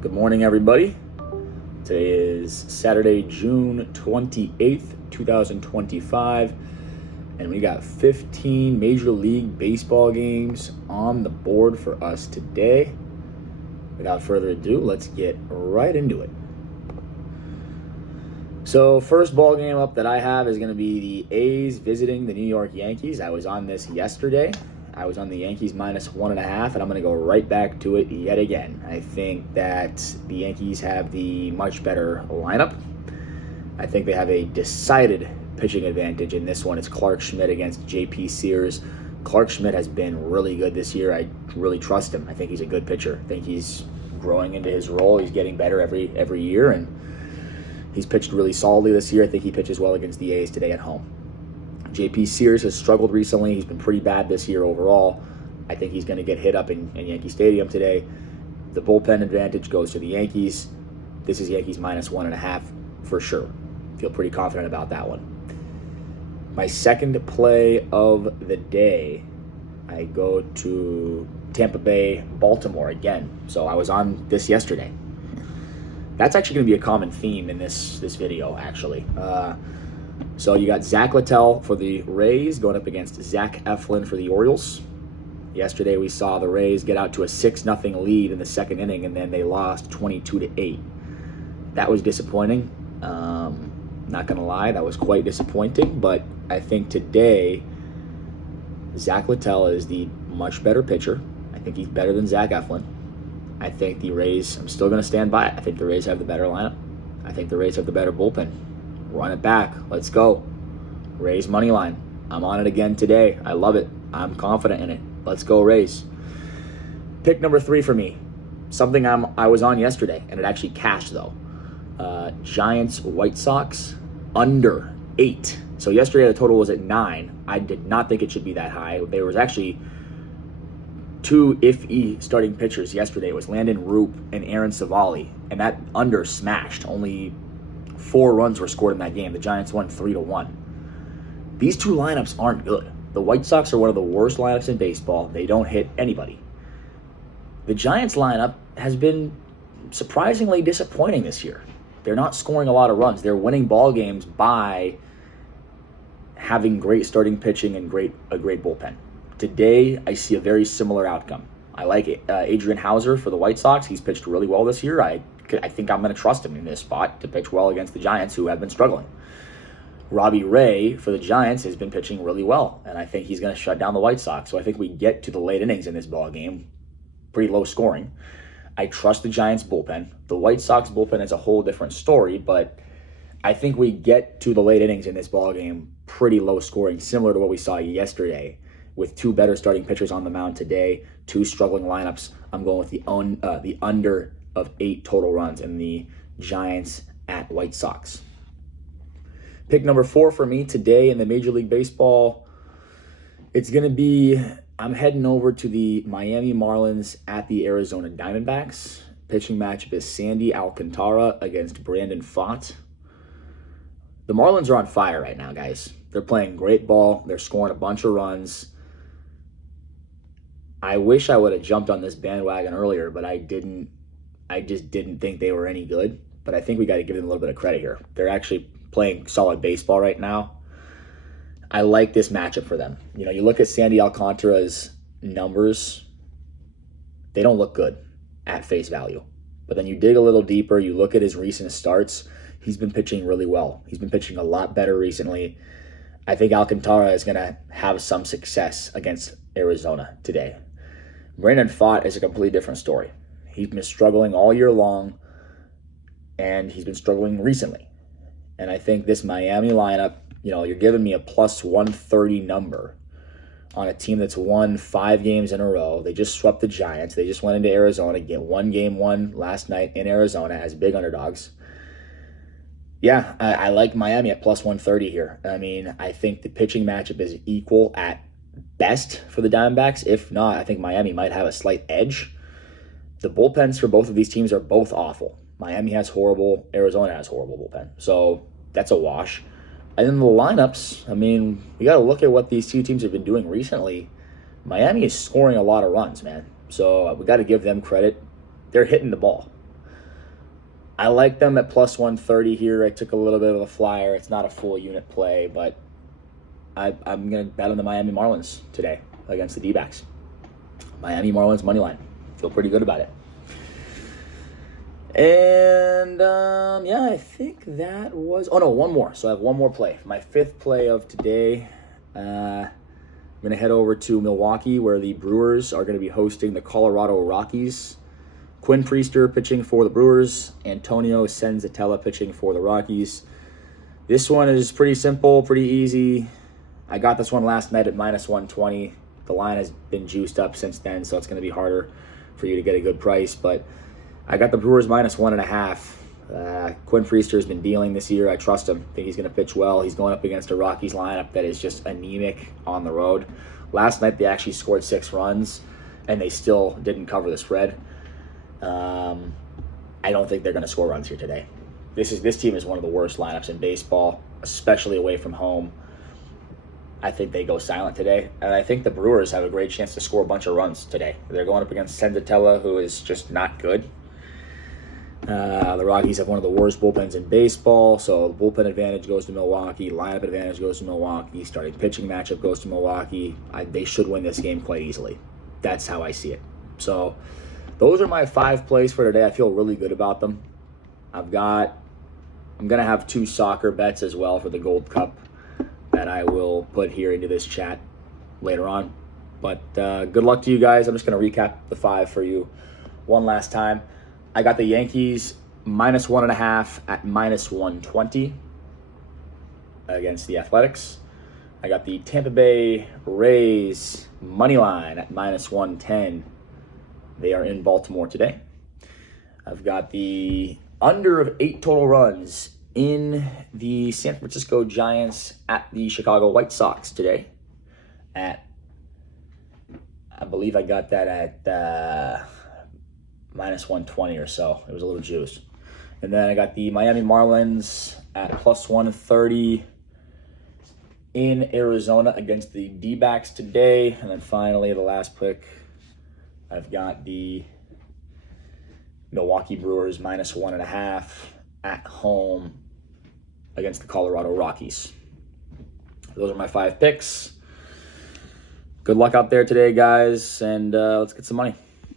Good morning, everybody. Today is Saturday, June 28th, 2025, and we got 15 Major League Baseball games on the board for us today. Without further ado, let's get right into it. So, first ball game up that I have is going to be the A's visiting the New York Yankees. I was on this yesterday. I was on the Yankees minus 1.5, and I'm going to go right back to it yet again. I think that the Yankees have the much better lineup. I think they have a decided pitching advantage in this one. It's Clark Schmidt against J.P. Sears. Clark Schmidt has been really good this year. I really trust him. I think he's a good pitcher. I think he's growing into his role. He's getting better every year, and he's pitched really solidly this year. I think he pitches well against the A's today at home. J.P. Sears has struggled recently. He's been pretty bad this year overall. I think he's going to get hit up in Yankee Stadium today. The bullpen advantage goes to the Yankees. This is Yankees minus 1.5 for sure. Feel pretty confident about that one. My second play of the day, I go to Tampa Bay, Baltimore again. So I was on this yesterday. That's actually going to be a common theme in this video, actually. So you got Zach Littell for the Rays going up against Zach Eflin for the Orioles. Yesterday we saw the Rays get out to a 6-0 lead in the second inning, and then they lost 22-8. That was disappointing. Not going to lie, that was quite disappointing. But I think today Zach Littell is the much better pitcher. I think he's better than Zach Eflin. I think the Rays, I'm still going to stand by it. I think the Rays have the better lineup. I think the Rays have the better bullpen. Run it back. Let's go. Rays money line. I'm on it again today. I love it. I'm confident in it. Let's go Rays. Pick number 3 for me. Something I was on yesterday, and it actually cashed though. Giants White Sox under 8. So yesterday the total was at 9. I did not think it should be that high. There was actually 2 iffy starting pitchers yesterday. It was Landon Roop and Aaron Savali, and that under smashed. Only 4 runs were scored in that game. The Giants won 3-1. These two lineups aren't good. The White Sox are one of the worst lineups in baseball. They don't hit anybody. The Giants lineup has been surprisingly disappointing this year. They're not scoring a lot of runs. They're winning ball games by having great starting pitching and a great bullpen. Today, I see a very similar outcome. I like Adrian Hauser for the White Sox. He's pitched really well this year. I think I'm going to trust him in this spot to pitch well against the Giants, who have been struggling. Robbie Ray for the Giants has been pitching really well, and I think he's going to shut down the White Sox. So I think we get to the late innings in this ball game, pretty low scoring. I trust the Giants bullpen. The White Sox bullpen is a whole different story, but I think we get to the late innings in this ball game pretty low scoring, similar to what we saw yesterday, with 2 better starting pitchers on the mound today, 2 struggling lineups. I'm going with the under of 8 total runs in the Giants at White Sox. Pick number 4 for me today in the Major League Baseball, it's going to be, I'm heading over to the Miami Marlins at the Arizona Diamondbacks. Pitching matchup is Sandy Alcantara against Brandon Pfaadt. The Marlins are on fire right now, guys. They're playing great ball. They're scoring a bunch of runs. I wish I would have jumped on this bandwagon earlier, but I didn't. I just didn't think they were any good. But I think we got to give them a little bit of credit here. They're actually playing solid baseball right now. I like this matchup for them. You know, you look at Sandy Alcantara's numbers, they don't look good at face value. But then you dig a little deeper, you look at his recent starts, he's been pitching really well. He's been pitching a lot better recently. I think Alcantara is going to have some success against Arizona today. Brandon Pfaadt is a completely different story. He's been struggling all year long, and he's been struggling recently. And I think this Miami lineup, you know, you're giving me a plus 130 number on a team that's won 5 games in a row. They just swept the Giants. They just went into Arizona, get 1 game won last night in Arizona as big underdogs. Yeah, I like Miami at plus 130 here. I mean, I think the pitching matchup is equal at best for the Diamondbacks. If not, I think Miami might have a slight edge. The bullpens for both of these teams are both awful. Miami has horrible, Arizona has horrible bullpen. So that's a wash. And then the lineups, I mean, you got to look at what these two teams have been doing recently. Miami is scoring a lot of runs, man. So we got to give them credit. They're hitting the ball. I like them at plus 130 here. I took a little bit of a flyer. It's not a full unit play, but I'm going to bet on the Miami Marlins today against the D-backs. Miami Marlins money line. Feel pretty good about it. And yeah, I think that was. Oh no, one more. So I have one more play. My fifth play of today. I'm going to head over to Milwaukee, where the Brewers are going to be hosting the Colorado Rockies. Quinn Priester pitching for the Brewers. Antonio Senzatella pitching for the Rockies. This one is pretty simple, pretty easy. I got this one last night at minus 120. The line has been juiced up since then, so it's going to be harder for you to get a good price. But I got the Brewers minus 1.5. Quinn Priester has been dealing this year. I trust him. I think he's going to pitch well. He's going up against a Rockies lineup that is just anemic on the road. Last night they actually scored 6 runs, and they still didn't cover the spread. I don't think they're going to score runs here today. This team is one of the worst lineups in baseball, especially away from home. I think they go silent today, and I think the Brewers have a great chance to score a bunch of runs today. They're going up against Senzatella, who is just not good. The Rockies have one of the worst bullpens in baseball, so the bullpen advantage goes to Milwaukee, lineup advantage goes to Milwaukee, starting pitching matchup goes to Milwaukee. They should win this game quite easily. That's how I see it. So those are my 5 plays for today. I feel really good about them. I'm going to have 2 soccer bets as well for the Gold Cup that I will put here into this chat later on. But good luck to you guys. I'm just going to recap the 5 for you one last time. I got the Yankees minus 1.5 at minus 120 against the Athletics. I got the Tampa Bay Rays money line at minus 110. They are in Baltimore today. I've got the under of 8 total runs in the San Francisco Giants at the Chicago White Sox today. I believe I got that at minus 120 or so. It was a little juiced. And then I got the Miami Marlins at plus 130 in Arizona against the D-backs today. And then finally, the last pick, I've got the Milwaukee Brewers minus 1.5 at home against the Colorado Rockies. Those are my 5 picks. Good luck out there today, guys, and let's get some money.